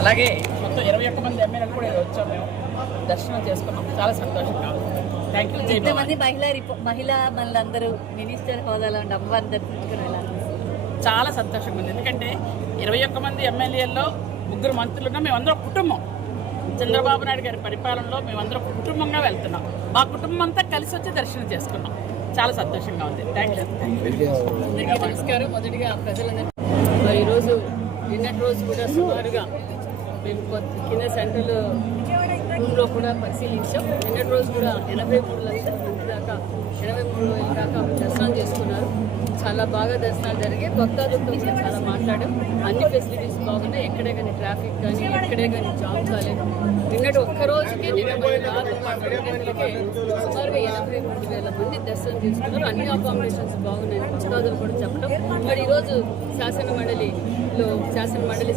అలాగే మొత్తం 21 మంది ఎమ్మెల్యేలు కూడా వచ్చాము, మేము దర్శనం చేసుకున్నాం, చాలా సంతోషంగా ఉంది. Thank you. ఎంతమంది మహిళా మనందరూ మినిస్టర్ హోదాలో ఉండి అమ్మవారిని దర్శించుకుని వెళ్ళాలి. చాలా సంతోషంగా ఉంది, ఎందుకంటే 21 మంది ఎమ్మెల్యేల్లో 3 మంత్రులున్నా మేమందరం కుటుంబం. చంద్రబాబు నాయుడు గారి పరిపాలనలో మేమందరం కుటుంబంగా వెళ్తున్నాం. మా కుటుంబం అంతా కలిసి వచ్చి దర్శనం చేసుకున్నాం, చాలా సంతోషంగా ఉంది. Thank you. నమస్కారం. మొదటిగా ప్రజలందరూ మరి ఈరోజు నిన్నటి రోజు కూడా సుమారుగా మేము కింద సెంట్రల్ రూమ్లో కూడా పరిశీలించాం. నిన్నటి రోజు కూడా 83 దాకా 83,000 దాకా దర్శనం చేసుకున్నారు. చాలా బాగా దర్శనాలు జరిగాయి. భక్తాదులతో కూడా చాలా మాట్లాడాం. అన్ని ఫెసిలిటీస్ బాగున్నాయి. ఎక్కడే కానీ ట్రాఫిక్ కానీ ఎక్కడే కానీ జామ్ కాలేదు. నిన్నటి ఒక్కరోజుకే 24 గంటలకే సుమారుగా 83,000 మంది దర్శనం చేసుకున్నారు. అన్ని అకామిడేషన్స్ బాగున్నాయని భక్తాదులు కూడా చెప్పడం. మరి ఈరోజు శాసనమండలి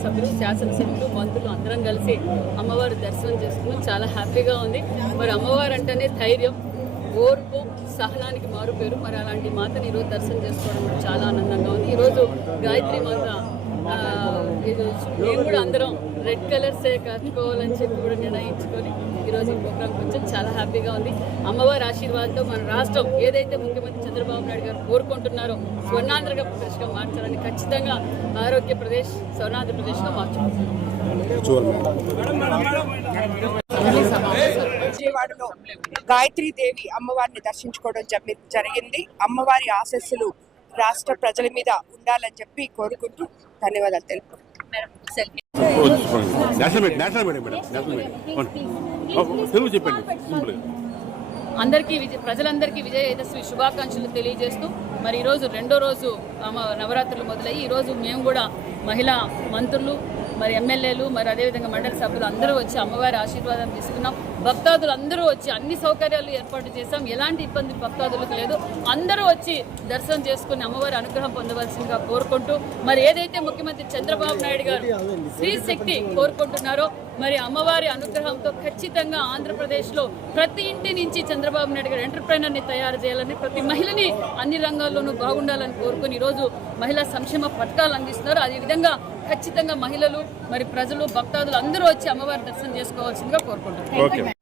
సభ్యులు, శాసనసభ్యులు, మంత్రులు అందరం కలిసి అమ్మవారి దర్శనం చేసుకున్నాం. చాలా హ్యాపీగా ఉంది. మరి అమ్మవారు అంటేనే ధైర్యం, ఓర్పు, సహనానికి మారుపేరు. మరి అలాంటి మాతని ఈరోజు దర్శనం చేసుకోవడం కూడా చాలా ఆనందంగా ఉంది. ఈరోజు గాయత్రి మాత మేము కూడా అందరం రెడ్ కలర్సే కట్టుకోవాలని చెప్పి కూడా నిర్ణయించుకొని ఈరోజు ఈ ప్రోగ్రాంకి వచ్చాం. చాలా హ్యాపీగా ఉంది. అమ్మవారి ఆశీర్వాదంతో మన రాష్ట్రం ఏదైతే ముఖ్యమంత్రి చంద్రబాబు నాయుడు గారు కోరుకుంటున్నారో స్వర్ణాంధ్రప్రదేశ్గా మార్చాలని, ఖచ్చితంగా ఆరోగ్యప్రదేశ్ స్వర్ణాంధ్రప్రదేశ్గా మార్చుకుంటున్నాం. విజయవాడలో గాయత్రీదేవి అమ్మవారిని దర్శించుకోవడం జరిగింది. అమ్మవారి ఆశీస్సులు రాష్ట్ర ప్రజల మీద ఉండాలని చెప్పి కోరుకుంటూ ధన్యవాదాలు తెలుపు. ప్రజలందరికీ విజయదశమి శుభాకాంక్షలు తెలియజేస్తూ మరి ఈరోజు రెండో రోజు నవరాత్రులు మొదలయ్యి ఈరోజు మేము కూడా మహిళా మంత్రులు, మరి ఎమ్మెల్యేలు మరి అదేవిధంగా మండలి సభ్యులు అందరూ వచ్చి అమ్మవారి ఆశీర్వాదం తీసుకున్నాం. భక్తాదులు అందరూ వచ్చి అన్ని సౌకర్యాలు ఏర్పాటు చేశాం. ఎలాంటి ఇబ్బంది భక్తాదులకు లేదు. అందరూ వచ్చి దర్శనం చేసుకుని అమ్మవారి అనుగ్రహం పొందవలసిందిగా కోరుకుంటూ మరి ఏదైతే ముఖ్యమంత్రి చంద్రబాబు నాయుడు గారు స్త్రీ శక్తి కోరుకుంటున్నారో మరి అమ్మవారి అనుగ్రహంతో ఖచ్చితంగా ఆంధ్రప్రదేశ్లో ప్రతి ఇంటి నుంచి చంద్రబాబు నాయుడు గారు ఎంటర్ప్రైనర్ని తయారు చేయాలని, ప్రతి మహిళని అన్ని రంగాల్లోనూ బాగుండాలని కోరుకుని ఈరోజు మహిళా సంక్షేమ పథకాలు అందిస్తున్నారు. అదేవిధంగా ఖచ్చితంగా మహిళలు మరి ప్రజలు భక్తాదులు అందరూ వచ్చి అమ్మవారి దర్శనం చేసుకోవాల్సిందిగా కోరుకుంటున్నారు.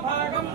భాగం